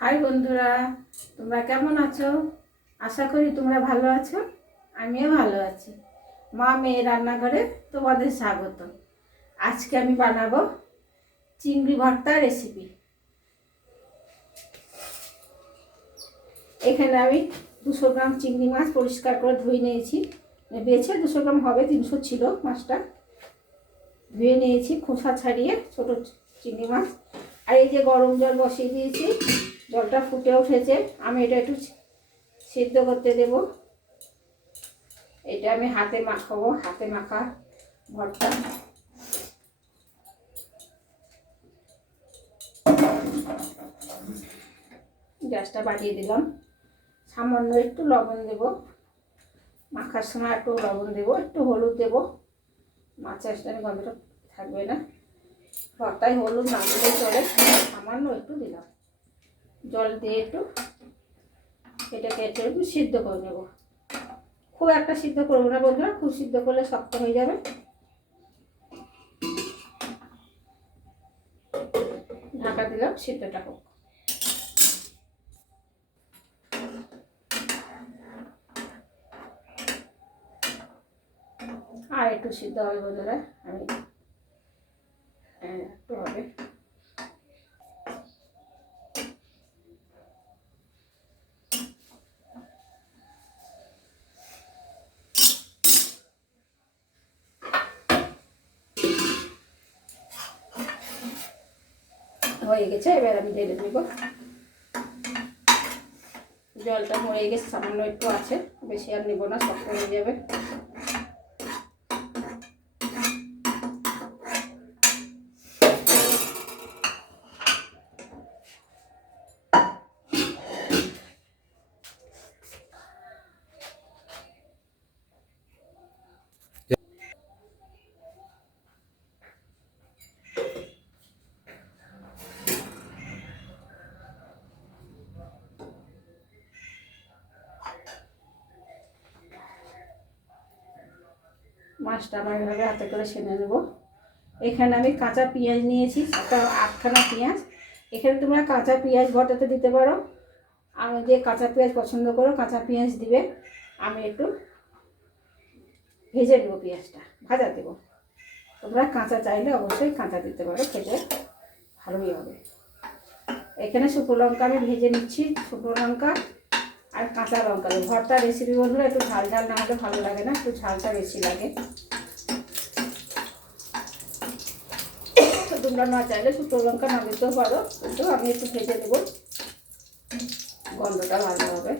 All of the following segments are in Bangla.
হাই বন্ধুরা, তোমরা কেমন আছো? আশা করি তোমরা ভালো আছো। আমিও ভালো আছি। মা মেয়ে রান্নাঘরে তোমাদের স্বাগত। আজকে আমি বানাবো চিংড়ি ভর্তা রেসিপি। এখানে আমি 200 গ্রাম চিংড়ি মাছ পরিষ্কার করে ধুয়ে নিয়েছি। বেছে 200 গ্রাম হবে, 300 ছিল মাছটা। ধুয়ে নিয়েছি, খোসা ছাড়িয়ে ছোট চিংড়ি মাছ। আর এই যে গরম জল বসিয়ে দিয়েছি, জলটা ফুটে উঠেছে। আমি এটা একটু সিদ্ধ করতে দেব। এটা আমি হাতে মাখাবো, হাতে মাখা ভর্তা। গ্যাসটা বাড়িয়ে দিলাম। সামান্য একটু লবণ দেব, মাখার সময় একটু লবণ দেব, একটু হলুদ দেব। মাছের সাথে গন্ধটা থাকবে না। ভর্তায় হলুদ না দিলে চলে, সামান্য একটু দিলাম। জল দিয়ে একটু এটাকে একটু সিদ্ধ করে নেব। খুব একটা সিদ্ধ করবো না বন্ধুরা, খুব সিদ্ধ করলে শক্ত হয়ে যাবে। ঢাকা দিলাম, সিদ্ধটা হোক। আর একটু সিদ্ধ হবে বন্ধুরা, আমি একটু হবে। হয়ে গেছে, এবার আমি ঢেলে দেব। জলটা মরে গেছে, সামান্য একটু আছে, বেশি আর নেব না, শক্ত হয়ে যাবে। মাছটা আমার এভাবে হাতে করে ছেনে নেব। এখানে আমি কাঁচা পেঁয়াজ নিয়েছি, 8খানা পেঁয়াজ। এখানে তোমরা কাঁচা পেঁয়াজ ভর্তাতে দিতে পারো। আমি যে কাঁচা পেঁয়াজ পছন্দ করো কাঁচা পেঁয়াজ দিবে। আমি একটু ভেজে নেব, পেঁয়াজটা ভাজা দেবো। তোমরা কাঁচা চাইলে অবশ্যই কাঁচা দিতে পারো, খেতে ভালোই হবে। এখানে শুকনো লঙ্কা আমি ভেজে নিচ্ছি, শুকনো লঙ্কা আর কাঁচা লঙ্কা। ভর্তা রেসিপি বন্ধুরা একটু ঝাল ঝাল না হলে ভালো লাগে না, একটু ঝালটা বেশি লাগে। তোমরা না চাইলে শুকনো লঙ্কা না দিতেও পারো, কিন্তু আমি একটু ভেজে দেবো, গন্ধটা ভালো হবে।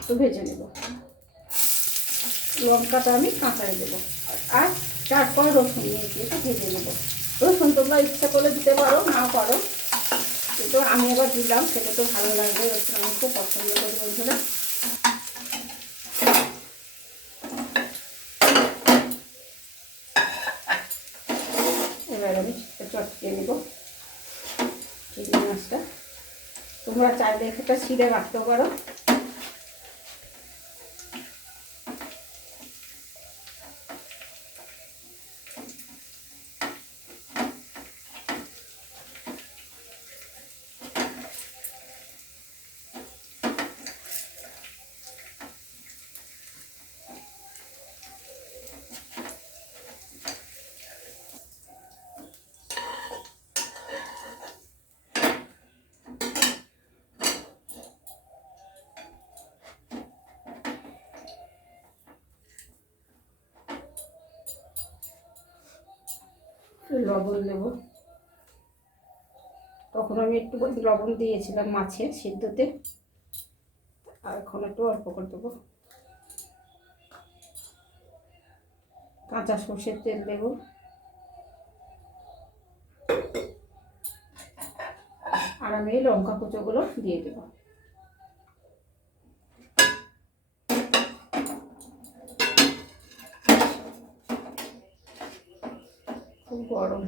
একটু ভেজে নেব। লঙ্কাটা আমি কাঁচাই দেবো। আর 4 কোয়া রসুন নিয়েছি, একটু ভেজে নেব। রসুন তোমরা ইচ্ছা করলে দিতে পারো, নাও পারো, কিন্তু আমি আবার দিলাম, সেটা তো ভালো লাগবে। রসুন আমি খুব পছন্দ করি বন্ধুরা। এবার আমি চটকে নেব চিংড়ি মাছটা। তোমরা চাইলে একটা ছিঁড়ে রাখতেও পারো। লবণ দেবো। তখন আমি একটু লবণ দিয়েছিলাম মাছে সিদ্ধতে, আর এখন একটু অল্প করে দেবো। কাঁচা সর্ষের তেল দেবো। আর আমি এই লঙ্কা কুচোগুলো দিয়ে দেবো। খুব গরম।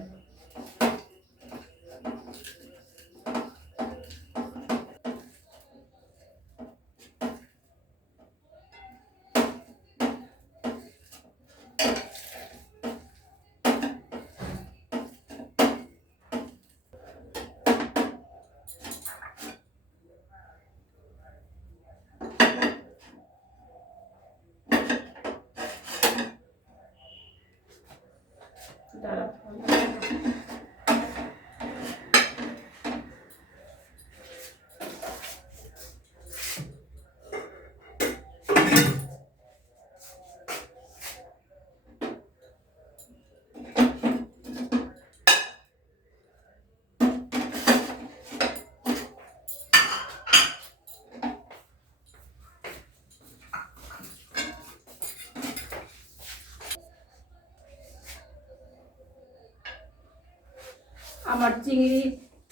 আমার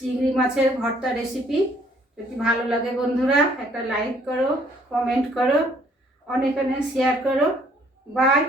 চিংড়ি মাছের ভর্তা রেসিপি। যদি ভালো লাগে বন্ধুরা একটা লাইক করো, কমেন্ট করো, অনেক অনেক শেয়ার করো। বাই।